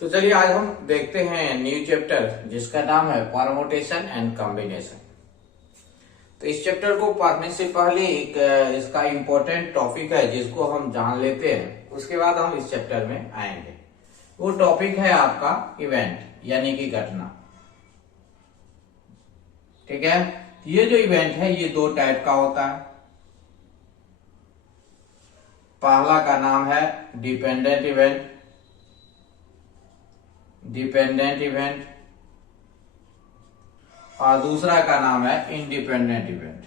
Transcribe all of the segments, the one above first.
तो चलिए आज हम देखते हैं न्यू चैप्टर जिसका नाम है परमुटेशन एंड कॉम्बिनेशन। तो इस चैप्टर को पढ़ने से पहले एक इसका इम्पोर्टेंट टॉपिक है जिसको हम जान लेते हैं, उसके बाद हम इस चैप्टर में आएंगे। वो टॉपिक है आपका इवेंट यानी कि घटना। ठीक है, ये जो इवेंट है ये दो टाइप का होता है। पहला का नाम है डिपेंडेंट इवेंट, और दूसरा का नाम है इंडिपेंडेंट इवेंट।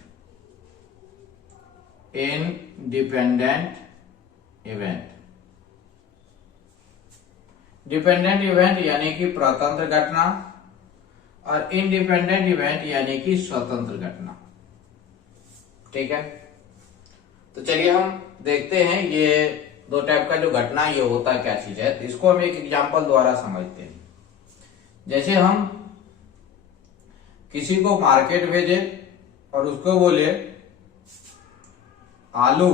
डिपेंडेंट इवेंट यानी कि स्वतंत्र घटना और इंडिपेंडेंट इवेंट यानी कि स्वतंत्र घटना। ठीक है, तो चलिए हम देखते हैं ये दो टाइप का जो घटना ये होता क्या चीज है। तो इसको हम एक एग्जांपल द्वारा समझते हैं। जैसे हम किसी को मार्केट भेजे और उसको बोले आलू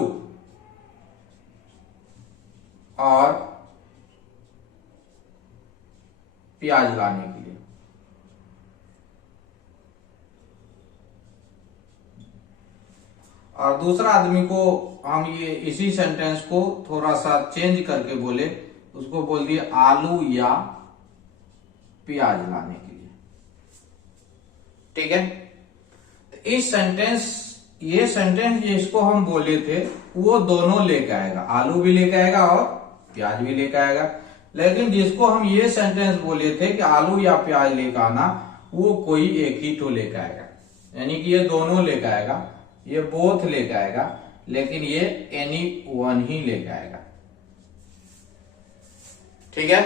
और प्याज लाने के लिए, और दूसरा आदमी को हम ये इसी सेंटेंस को थोड़ा सा चेंज करके बोले, उसको बोल दिए आलू या प्याज लाने के लिए। ठीक है, तो इस सेंटेंस ये सेंटेंस जिसको हम बोले थे वो दोनों लेके आएगा, आलू भी लेके आएगा और प्याज भी लेके आएगा। लेकिन जिसको हम ये सेंटेंस बोले थे कि आलू या प्याज लेकर आना, वो कोई एक ही तो लेके आएगा, यानी कि ये दोनों लेके आएगा, ये बोथ लेके आएगा, लेकिन ये एनी वन ही लेके आएगा। ठीक है,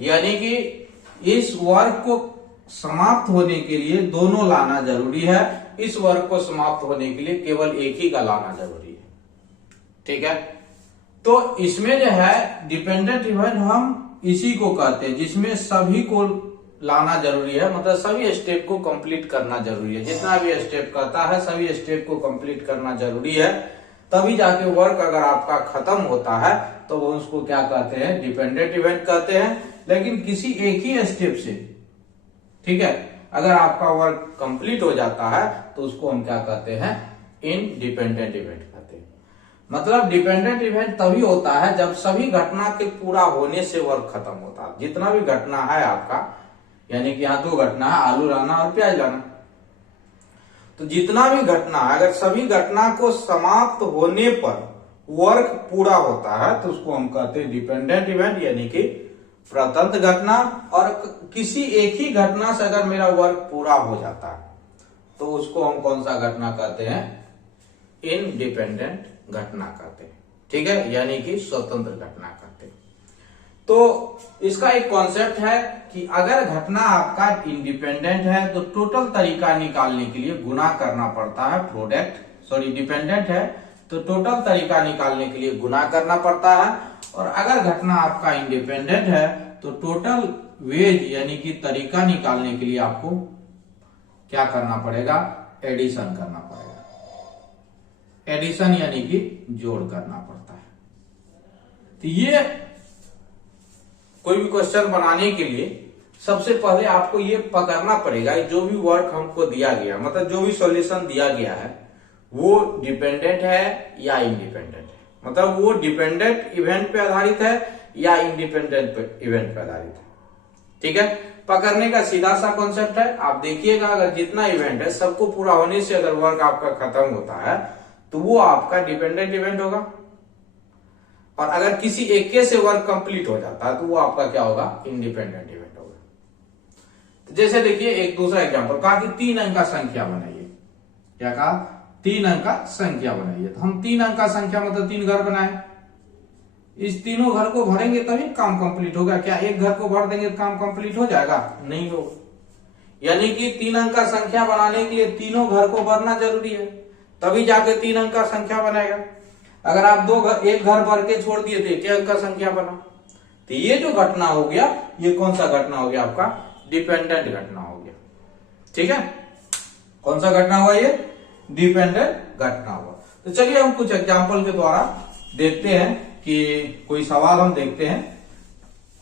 यानी कि इस वर्ग को समाप्त होने के लिए दोनों लाना जरूरी है, इस वर्ग को समाप्त होने के लिए केवल एक ही का लाना जरूरी है। ठीक है, तो इसमें जो है डिपेंडेंट इवेंट हम इसी को कहते हैं जिसमें सभी को लाना जरूरी है, मतलब सभी स्टेप को कंप्लीट करना जरूरी है। जितना भी स्टेप करता है सभी स्टेप को कंप्लीट करना जरूरी है, तभी जाके वर्क अगर आपका खत्म होता है तो वो उसको क्या कहते हैं, डिपेंडेंट इवेंट कहते हैं। लेकिन किसी एक ही स्टेप से, ठीक है, अगर आपका वर्क कंप्लीट हो जाता है तो उसको हम क्या कहते हैं, इनडिपेंडेंट इवेंट कहते हैं। मतलब डिपेंडेंट इवेंट तभी होता है जब सभी घटना के पूरा होने से वर्क खत्म होता है। जितना भी घटना है आपका, यानी कि यहाँ दो घटना है, आलू लाना और प्याज लाना, तो जितना भी घटना है अगर सभी घटना को समाप्त होने पर वर्क पूरा होता है तो उसको हम कहते हैं डिपेंडेंट इवेंट यानी कि स्वतंत्र घटना। और किसी एक ही घटना से अगर मेरा वर्क पूरा हो जाता है तो उसको हम कौन सा घटना कहते हैं, इंडिपेंडेंट घटना कहते हैं। ठीक है, यानी कि स्वतंत्र घटना कहते हैं। तो इसका एक कॉन्सेप्ट है कि अगर घटना आपका इंडिपेंडेंट है तो टोटल तरीका निकालने के लिए गुना करना पड़ता है। डिपेंडेंट है तो टोटल तरीका निकालने के लिए गुना करना पड़ता है। और अगर घटना आपका इंडिपेंडेंट है तो टोटल वेज यानी कि तरीका निकालने के लिए आपको क्या करना पड़ेगा, एडिशन करना पड़ेगा। एडिशन यानी कि जोड़ करना पड़ता है। तो ये कोई भी क्वेश्चन बनाने के लिए सबसे पहले आपको ये पकड़ना पड़ेगा जो भी वर्क हमको दिया गया, मतलब जो भी सॉल्यूशन दिया गया है वो डिपेंडेंट है या इंडिपेंडेंट है, मतलब वो डिपेंडेंट इवेंट पे आधारित है या इंडिपेंडेंट इवेंट पे आधारित है। ठीक है, पकड़ने का सीधा सा कॉन्सेप्ट है। आप देखिएगा अगर जितना इवेंट है सबको पूरा होने से अगर वर्क आपका खत्म होता है तो वो आपका डिपेंडेंट इवेंट होगा, और अगर किसी एक से वर्क कंप्लीट हो जाता है तो वो आपका क्या होगा, इंडिपेंडेंट इवेंट होगा। तो जैसे देखिए एक दूसरा एग्जांपल कहा कि 3 अंक का संख्या बनाइए। क्या कहा, 3 अंक का संख्या बनाइए। तो हम 3 अंक का संख्या मतलब 3 घर बनाए, इस तीनों घर को भरेंगे तभी काम कंप्लीट होगा। क्या एक घर को भर देंगे तो काम कंप्लीट हो जाएगा, नहीं होगा। यानी कि 3 अंक का संख्या बनाने के लिए तीनों घर को भरना जरूरी है, तभी जाके 3 अंक का संख्या बनेगा। अगर आप एक घर भर के छोड़ दिए तो एक अंक का संख्या बना। तो ये जो घटना हो गया ये कौन सा घटना हो गया, आपका डिपेंडेंट घटना हो गया। ठीक है, कौन सा घटना हुआ, ये डिपेंडेंट घटना हुआ। तो चलिए हम कुछ एग्जांपल के द्वारा देखते हैं कि कोई सवाल हम देखते हैं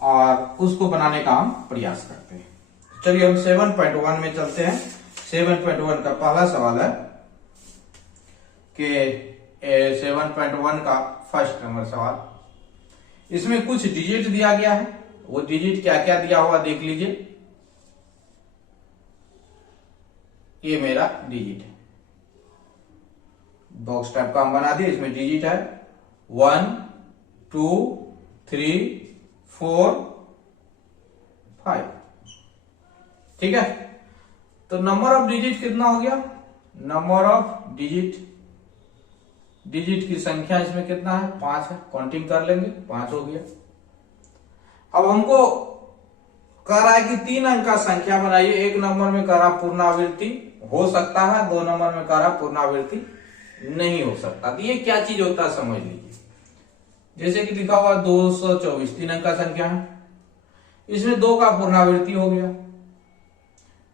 और उसको बनाने का हम प्रयास करते हैं। चलिए हम 7.1 में चलते हैं। 7.1 का पहला सवाल है कि 7.1 का फर्स्ट नंबर सवाल, इसमें कुछ डिजिट दिया गया है, वो डिजिट क्या क्या दिया हुआ देख लीजिए। ये मेरा डिजिट है, बॉक्स टाइप का हम बना दिए, इसमें डिजिट है 1 2 3 4 5, ठीक है। तो नंबर ऑफ डिजिट कितना हो गया, नंबर ऑफ डिजिट की संख्या इसमें कितना है, 5 है, काउंटिंग कर लेंगे, 5 हो गया। अब हमको कह रहा है कि 3 अंक का संख्या बनाइए। एक नंबर में कह रहा पुनरावृत्ति हो सकता है, 2 नंबर में कह रहा पुनरावृत्ति नहीं हो सकता। तो ये क्या चीज होता है समझ लीजिए। जैसे कि लिखा हुआ 224 3 अंक का संख्या है, इसमें 2 का पुनरावृत्ति हो गया,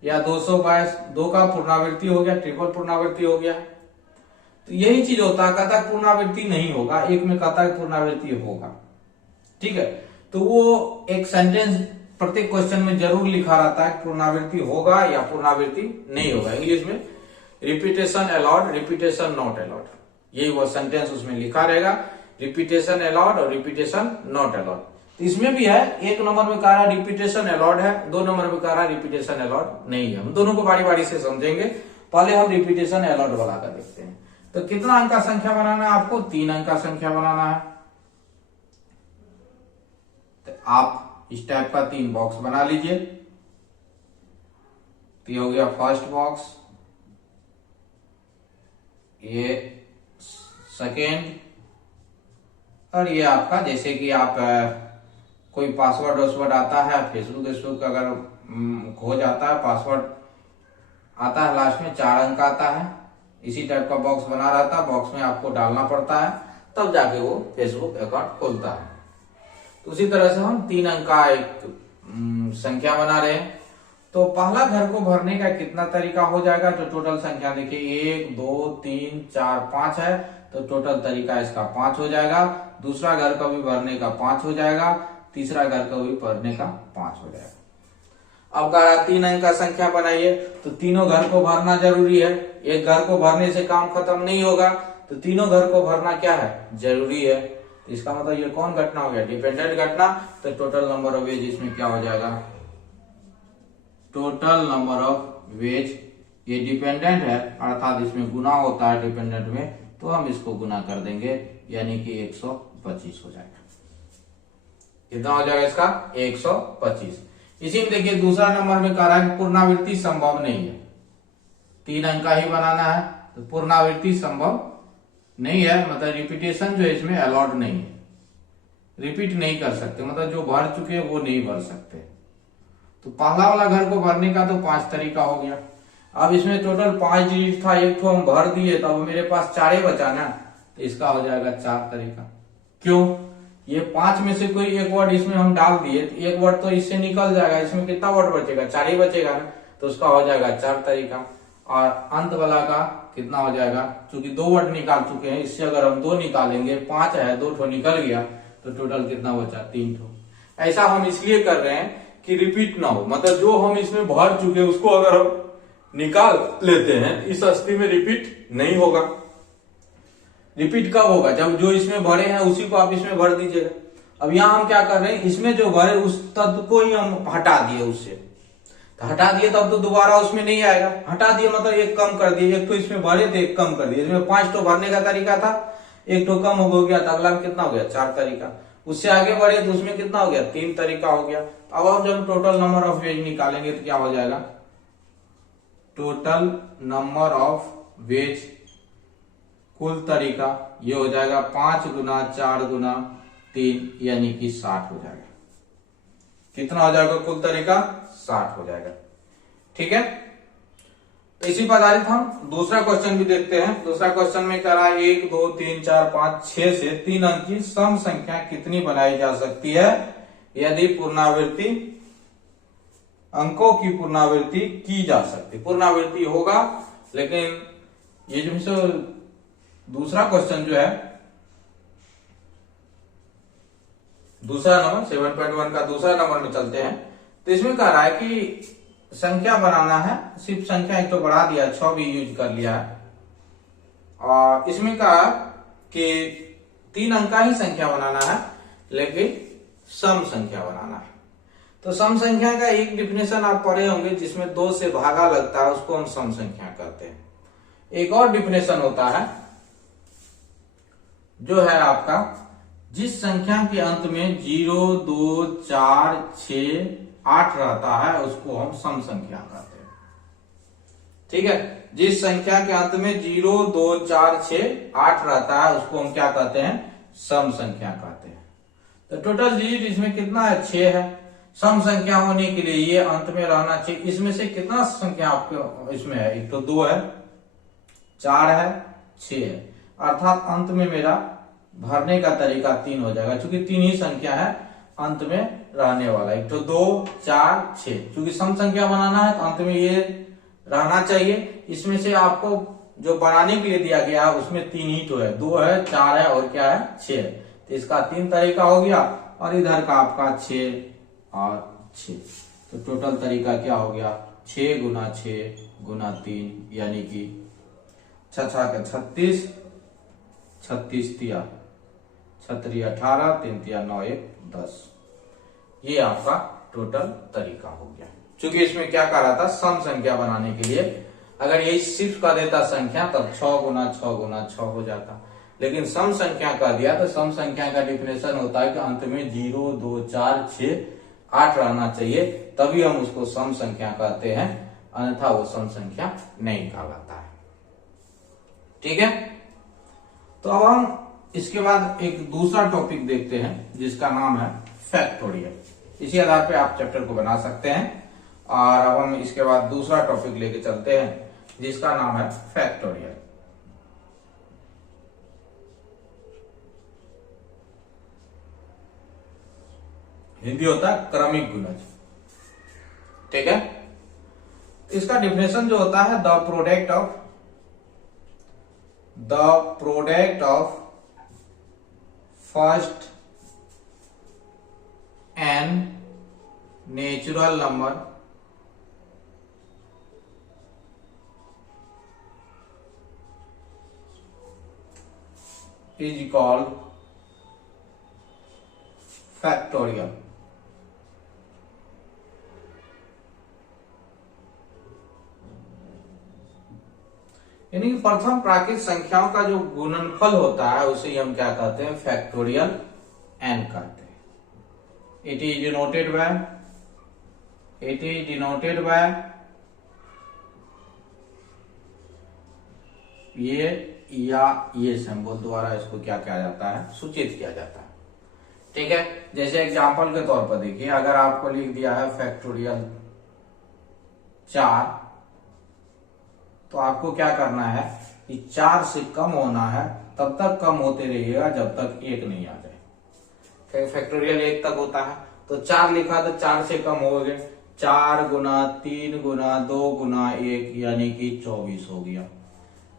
या 222 2 का पुनरावृत्ति हो गया, ट्रिपल पुनरावृत्ति हो गया। तो यही चीज होता है, कहता है पुनरावृत्ति नहीं होगा, एक में कहता है पुनरावृत्ति होगा, ठीक है। तो वो एक सेंटेंस प्रत्येक क्वेश्चन में जरूर लिखा रहता है पुनरावृत्ति होगा या पुनरावृत्ति नहीं होगा। इंग्लिश में repetition allowed, repetition not allowed, यही वो सेंटेंस उसमें लिखा रहेगा, रिपीटेशन अलाउड और रिपीटेशन नॉट अलाउड। इसमें भी है, एक नंबर में कह रहा रिपीटेशन अलाउड है, 2 नंबर में कह रहा रिपीटेशन अलाउड नहीं है। हम दोनों को बारी बारी से समझेंगे, पहले हम रिपीटेशन अलाउड वाला का देखते हैं। तो कितना अंक का संख्या बनाना है आपको, 3 अंक का संख्या बनाना है। तो आप इस टाइप का 3 बॉक्स बना लीजिए। तो ये हो गया फर्स्ट बॉक्स, ये सेकेंड, और ये आपका जैसे कि आप कोई पासवर्ड वासवर्ड आता है, फेसबुक अगर खो जाता है, पासवर्ड आता है लास्ट में 4 अंक आता है, इसी टाइप का बॉक्स बना रहता है, बॉक्स में आपको डालना पड़ता है तब जाके वो फेसबुक अकाउंट खोलता है। तो उसी तरह से हम 3 अंक का एक संख्या बना रहे हैं। तो पहला घर को भरने का कितना तरीका हो जाएगा, तो टोटल संख्या देखिए 1 2 3 4 5 है, तो टोटल तरीका इसका 5 हो जाएगा। दूसरा घर को भी भरने का 5 हो जाएगा, तीसरा घर को भी भरने का 5 हो जाएगा। अब कह रहा 3 अंक का संख्या बनाइए, तो तीनों घर को भरना जरूरी है, एक घर को भरने से काम खत्म नहीं होगा, तो तीनों घर को भरना क्या है, जरूरी है। इसका मतलब ये कौन घटना हो गया, डिपेंडेंट घटना। तो टोटल नंबर ऑफ वेज इसमें क्या हो जाएगा, टोटल नंबर ऑफ वेज, ये डिपेंडेंट है अर्थात इसमें गुना होता है डिपेंडेंट में, तो हम इसको गुना कर देंगे, यानी कि 125 हो जाएगा। कितना हो जाएगा इसका, 125। इसी में देखिए दूसरा नंबर में कह रहा है पुनरावृत्ति संभव नहीं है, 3 अंक का ही बनाना है, तो पुनरावृत्ति संभव नहीं है, मतलब रिपीटेशन जो है इसमें अलाउड नहीं है, रिपीट नहीं कर सकते, मतलब जो भर चुके हैं वो नहीं भर सकते। तो पहला वाला घर को भरने का तो 5 तरीका हो गया। अब इसमें टोटल 5 डिजिट था, एक तो हम भर दिए, तो अब मेरे पास 4 ही बचा ना, तो इसका हो जाएगा 4 तरीका। क्यों, ये 5 में से कोई एक वर्ड इसमें हम डाल दिए, तो एक वर्ड तो इससे निकल जाएगा, इसमें कितना वर्ड बचेगा, 4 ही बचेगा ना, तो उसका हो जाएगा 4 तरीका। और अंत वाला का कितना हो जाएगा, क्योंकि 2 वर्ड निकाल चुके हैं, इससे अगर हम 2 निकालेंगे, 5 है, 2 ठो निकल गया, तो टोटल कितना बचा, 3 ठो। ऐसा हम इसलिए कर रहे हैं कि रिपीट ना हो, मतलब जो हम इसमें भर चुके हैं उसको अगर हम निकाल लेते हैं, इस स्थिति में रिपीट नहीं होगा। रिपीट कब होगा, जब जो इसमें भरे हैं उसी को आप इसमें भर दीजिएगा। अब यहाँ हम क्या कर रहे हैं, इसमें जो भरे उस तत्व को ही हम हटा दिए उससे, तो हटा दिए तब तो दोबारा उसमें नहीं आएगा, हटा दिए मतलब एक कम कर दिए, एक तो इसमें भरे थे एक कम कर दिए, इसमें 5 तो भरने का तरीका था, एक तो कम हो गया, तो अगला में कितना हो गया, 4 तरीका। उससे आगे बढ़े तो उसमें कितना हो गया, 3 तरीका हो गया। अब जब टोटल नंबर ऑफ वेज निकालेंगे तो क्या हो जाएगा, टोटल नंबर ऑफ वेज कुल तरीका ये हो जाएगा 5 गुना 4 गुना 3, यानी कि 60 हो जाएगा। कितना हो जाएगा कुल तरीका, 60 हो जाएगा, ठीक है। तो इसी पर आधारित हम दूसरा क्वेश्चन भी देखते हैं। दूसरा क्वेश्चन में कह रहा है 1 2 3 4 5 6 से 3 अंक की सम संख्या कितनी बनाई जा सकती है यदि पुनरावृत्ति, अंकों की पुनरावृत्ति की जा सकती। पुनरावृत्ति होगा, लेकिन ये जो दूसरा क्वेश्चन जो है दूसरा नंबर 7.1 का दूसरा नंबर में चलते हैं। तो इसमें कह रहा है कि संख्या बनाना है, सिर्फ संख्या एक तो बढ़ा दिया, 6 भी यूज कर लिया है। और इसमें कहा कि 3 अंक का ही संख्या बनाना है, लेकिन सम संख्या बनाना है। तो सम संख्या का एक डिफिनेशन आप पढ़े होंगे, जिसमें 2 से भागा लगता है, उसको हम सम संख्या कहते हैं। एक और डिफिनेशन होता है जो है आपका, जिस संख्या के अंत में 0, 2, 4, 6, 8 रहता है, उसको हम सम संख्या कहते हैं। ठीक है, जिस संख्या के अंत में 0, 2, 4, 6, 8 रहता है, उसको हम क्या कहते हैं? सम संख्या कहते हैं। तो टोटल डिजिट इसमें कितना है? 6 है। सम संख्या होने के लिए ये अंत में रहना चाहिए। इसमें से कितना संख्या आपके इसमें है? एक तो 2 है, 4 है, 6 है, अर्थात अंत में मेरा भरने का तरीका 3 हो जाएगा, क्योंकि 3 ही संख्या है अंत में रहने वाला। एक तो 2, 4, 6, क्योंकि सम संख्या बनाना है तो अंत में ये रहना चाहिए। इसमें से आपको जो बनाने के लिए दिया गया है उसमें 3 ही तो है, 2 है, 4 है और क्या है? 6 है। तो इसका 3 तरीका हो गया, और इधर का आपका 6 और 6। तो टोटल तरीका क्या हो गया? 6 गुना 6 गुना 3, यानी कि 6 का 36, 36 तिया 18, 3 तिया 9, 1 10। ये आपका टोटल तरीका हो गया। क्योंकि इसमें क्या कर रहा था? सम संख्या बनाने के लिए अगर यही सिर्फ कर देता संख्या, तब 6 गुना 6 गुना 6 हो जाता। लेकिन सम संख्या कर दिया, तो सम संख्या का डिफिनेशन होता है कि अंत में 0, 2, 4, 6, 8 रहना चाहिए, तभी हम उसको सम संख्या कहते हैं, अन्यथा वो सम संख्या नहीं कहलाता है। ठीक है, तो अब हम इसके बाद एक दूसरा टॉपिक देखते हैं, जिसका नाम है फैक्टोरियल। इसी आधार पे आप चैप्टर को बना सकते हैं। और अब हम इसके बाद दूसरा टॉपिक लेके चलते हैं, जिसका नाम है फैक्टोरियल। हिंदी होता है क्रमिक गुणज। ठीक है, इसका डिफिनेशन जो होता है, the product of first n natural number is called factorial। यानी कि प्रथम प्राकृत संख्याओं का जो गुणनफल होता है, उसे हम क्या कहते हैं? फैक्टोरियल n कहते हैं। इट इज डिनोटेड बाय ये या ये सिंबल द्वारा इसको क्या किया जाता है? सूचित किया जाता है। ठीक है, जैसे एग्जांपल के तौर पर देखिए, अगर आपको लिख दिया है फैक्टोरियल 4, तो आपको क्या करना है कि 4 से कम होना है, तब तक कम होते रहिएगा जब तक 1 नहीं आ जाए। फैक्टोरियल 1 तक होता है, तो 4 लिखा तो 4 से कम हो गए, 4 गुना 3 गुना 2 गुना 1, यानी कि 24 हो गया।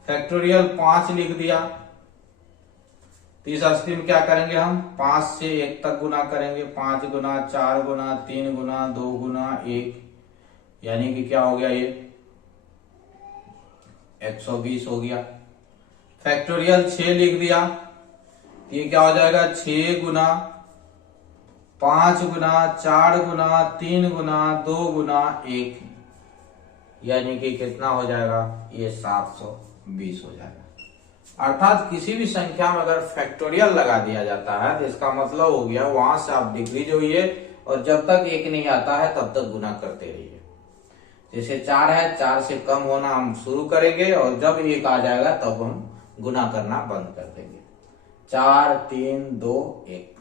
फैक्टोरियल 5 लिख दिया, तो इस स्थिति में क्या करेंगे? हम 5 से 1 तक गुना करेंगे, 5 गुना 4 गुना 3 गुना 2 गुना 1, यानी कि क्या हो गया? ये 120 हो गया। फैक्टोरियल 6 लिख दिया, ये क्या हो जाएगा? 6 गुना 5 गुना 4 गुना 3 गुना 2 गुना 1, यानी कि कितना हो जाएगा? ये 720 हो जाएगा। अर्थात किसी भी संख्या में अगर फैक्टोरियल लगा दिया जाता है, तो इसका मतलब हो गया वहां से आप डिक्रीज होइए, और जब तक 1 नहीं आता है तब तक गुना करते रहिए। जैसे 4 है, 4 से कम होना हम शुरू करेंगे, और जब 1 आ जाएगा तब हम गुना करना बंद कर देंगे। 4 3 2 1,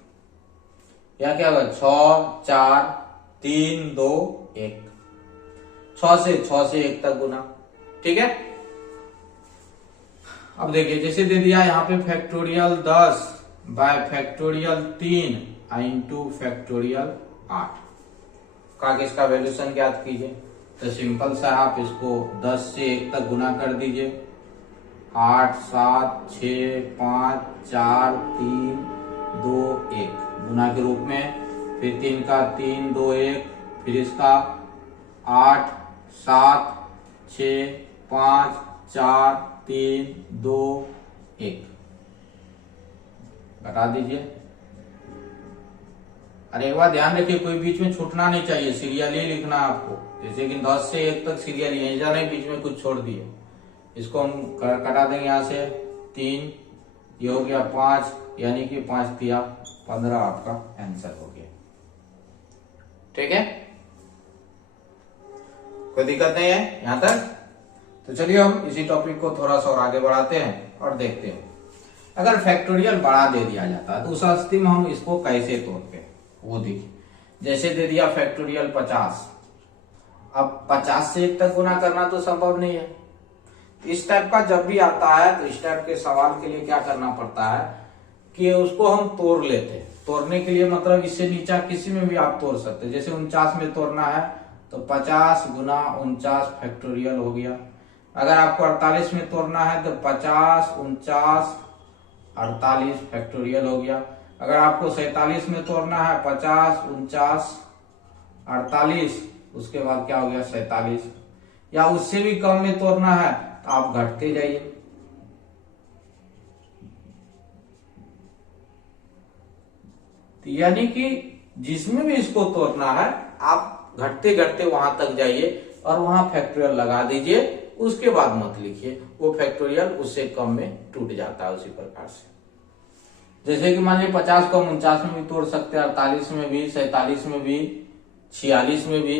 या क्या होगा? 6 4 3 2 1, 6 से 1 तक गुना। ठीक है, अब देखिए, जैसे दे दिया यहाँ पे factorial 10 bye factorial 3 into factorial 8 का इसका वैल्यूशन ज्ञात कीजिए। तो सिंपल सा आप इसको 10 से 1 तक गुना कर दीजिए। 8 7 6 5 4 3 2 1, गुना के रूप में, फिर 3 का 3 2 1, फिर इसका 8 7 6 5 4 3 2 1 घटा दीजिए। अरे एक बार ध्यान रखिए, कोई बीच में छूटना नहीं चाहिए, सीरियली लिखना है आपको। जैसे कि 10 से 1 तक सीरियली, ऐसा नहीं बीच में कुछ छोड़ दिए। इसको हम कटा देंगे यहाँ से 3, ये हो गया 5, यानी कि 5 तिया 15 आपका आंसर हो गया। ठीक है, कोई दिक्कत नहीं है यहां तक। तो चलिए हम इसी टॉपिक को थोड़ा सा और आगे बढ़ाते हैं और देखते हैं। अगर फैक्टोरियल बढ़ा दे दिया जाता है तो उस स्थिति में हम इसको कैसे तोड़ते हैं वो देखिए। जैसे दे दिया फैक्टोरियल 50, अब 50 से 1 तक गुना करना तो संभव नहीं है। इस टाइप का जब भी आता है तो इस टाइप के सवाल के लिए क्या करना पड़ता है कि उसको हम तोड़ लेते हैं। तोड़ने के लिए मतलब इससे नीचा किसी में भी आप तोड़ सकते हैं। जैसे 49 में तोड़ना है तो 50 गुना 49 फैक्टोरियल हो गया। अगर आपको 48 में तोड़ना है तो 50 49 48 फैक्टोरियल हो गया। अगर आपको 47 में तोड़ना है 50 49 48, उसके बाद क्या हो गया 47, या उससे भी कम में तोड़ना है तो आप घटते जाइए। यानी कि जिसमें भी इसको तोड़ना है आप घटते घटते वहां तक जाइए और वहां फैक्टोरियल लगा दीजिए, उसके बाद मत लिखिए। वो फैक्टोरियल उससे कम में टूट जाता है उसी प्रकार से। जैसे कि मान लीजिए 50 को हम 49 में भी तोड़ सकते हैं, 48 में भी, 47 में भी, 46 में भी,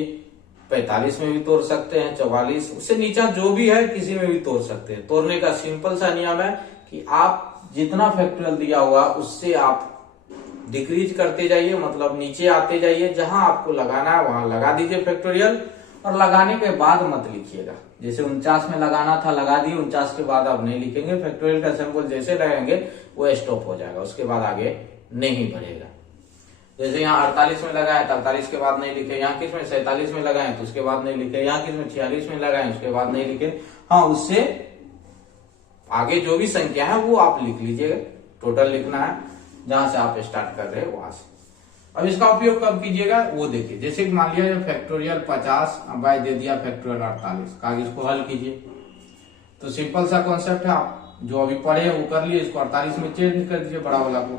45 में भी तोड़ सकते हैं, 44, उससे नीचा जो भी है किसी में भी तोड़ सकते हैं। तोड़ने का सिंपल सा नियम है कि आप जितना फैक्टोरियल दिया हुआ उससे आप डिक्रीज करते जाइए, मतलब नीचे आते जाइए। जहां आपको लगाना है वहां लगा दीजिए फैक्टोरियल, और लगाने के बाद मत लिखिएगा। जैसे 49 में लगाना था लगा दिए, 49 के बाद आप नहीं लिखेंगे। फैक्टोरियल का सिंबल जैसे लगाएंगे वो स्टॉप हो जाएगा, उसके बाद आगे नहीं बढ़ेगा। जैसे यहाँ 48 में लगाए तो 48 के बाद नहीं लिखे, यहाँ किस में 47 में लगाए तो उसके बाद नहीं लिखे, यहाँ किस में 46 में लगाए उसके बाद नहीं लिखे। हाँ, उससे आगे जो भी संख्या है वो आप लिख लीजिएगा। टोटल लिखना है जहां से आप स्टार्ट कर रहे हैं वहां से। अब इसका उपयोग कब कीजिएगा वो देखिए। जैसे मान लिया फैक्टोरियल 50 बाय दे दिया फैक्टोरियल 48 का, इसको हल कीजिए। तो सिंपल सा कॉन्सेप्ट है, आप जो अभी पढ़े हैं वो कर लिए, इसको 48 में चेंज कर दीजिए बड़ा वाला को।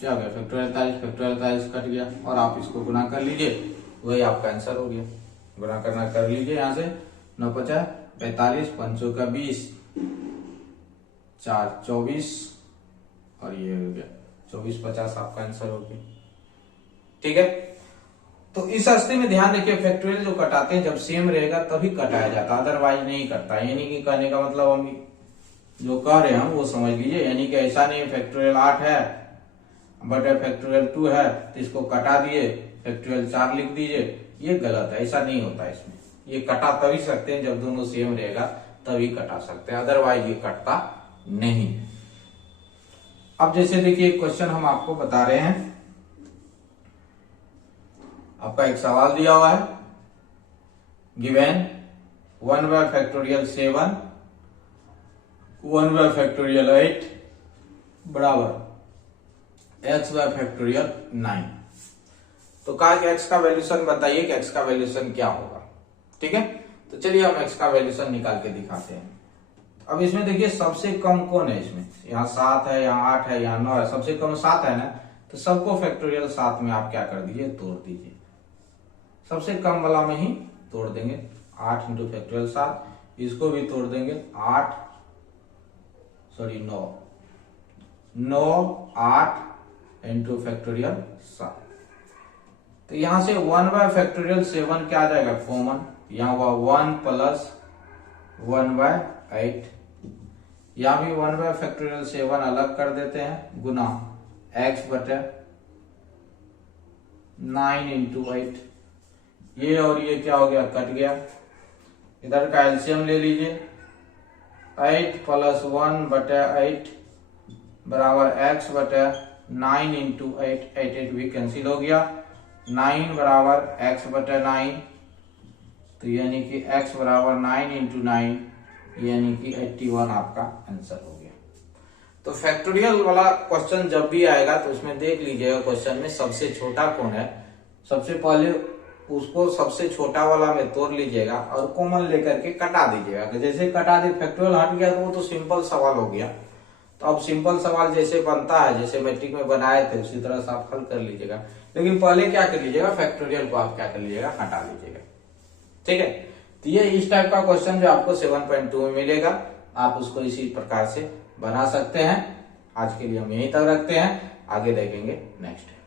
क्या हो गया फैक्टोरियल 48 कट गया, और आप इसको गुना कर लीजिए, वही आपका आंसर हो गया। गुना करना कर लीजिए यहाँ से, 9 50 45 5 का 20 4 24, और ये हो गया 24 50 आपका आंसर हो गया। ठीक है, तो इस स्थिति में ध्यान रखिए फैक्टोरियल जो कटाते हैं जब सेम रहेगा तभी कटाया जाता है, अदरवाइज नहीं कटता। यानी कि कहने का मतलब हम जो कह रहे हैं वो समझ लीजिए। यानी कि ऐसा नहीं फैक्टोरियल 8 है बट फैक्टोरियल 2 है तो इसको कटा दिए फैक्टोरियल 4 लिख दीजिए, ये गलत है। ऐसा नहीं होता इसमें। ये कटा तभी सकते हैं जब दोनों सेम रहेगा तभी कटा सकते हैं, अदरवाइज ये कटता नहीं है। अब जैसे देखिए क्वेश्चन हम आपको बता रहे हैं, आपका एक सवाल दिया हुआ है, given 1 bye factorial 7 1 bye factorial 8 बराबर x बाय फैक्टोरियल 9। तो कहा कि x का वैल्यूशन बताइए कि x का वैल्यूशन क्या होगा। ठीक है, तो चलिए हम x का वैल्यूशन निकाल के दिखाते हैं। अब इसमें देखिए सबसे कम कौन है, इसमें यहाँ 7 है, यहाँ 8 है, यहाँ 9 है, सबसे कम 7 है ना, तो सबको फैक्टोरियल 7 में आप क्या कर दीजिए, तोड़ दीजिए। सबसे कम वाला में ही तोड़ देंगे, 8 इंटू फैक्टोरियल 7, इसको भी तोड़ देंगे 8 इंटू फैक्टोरियल 7। तो यहां से 1 बाय फैक्टोरियल 7 क्या आ जाएगा कॉमन, यहाँ हुआ 1 प्लस 1 बाय 8, यहां भी 1 बाय फैक्टोरियल 7 अलग कर देते हैं, गुना x बटे 9 इंटू 8। ये और ये क्या हो गया, कट गया। इधर का एलसीएम ले लीजिए, 8 प्लस 1 बटे 8 बराबर x बटे 9 इंटू 8, 8 भी कैंसिल हो गया, 9 बराबर x बटे 9, तो यानी कि x बराबर 9 इंटू 9 यानी कि 81 आपका आंसर हो गया। तो फैक्टोरियल वाला क्वेश्चन जब भी आएगा तो उसमें देख लीजिएगा क्वेश्चन में सबसे छोटा कौन है, सबसे पहले उसको सबसे छोटा वाला में तोड़ लीजिएगा और कॉमन लेकर के कटा दीजिएगा। जैसे कटा दे फैक्टोरियल हट गया तो वो तो सिंपल सवाल हो गया। तो अब सिंपल सवाल जैसे बनता है, जैसे मैट्रिक में बनाए थे उसी तरह से आप हल कर लीजिएगा। लेकिन पहले क्या कर लीजिएगा, फैक्टोरियल को आप क्या कर लीजिएगा, हटा लीजिएगा। ठीक है, तो ये इस टाइप का क्वेश्चन जो आपको 7.2 में मिलेगा, आप उसको इसी प्रकार से बना सकते हैं। आज के लिए हम यहीं तक रखते हैं, आगे देखेंगे नेक्स्ट।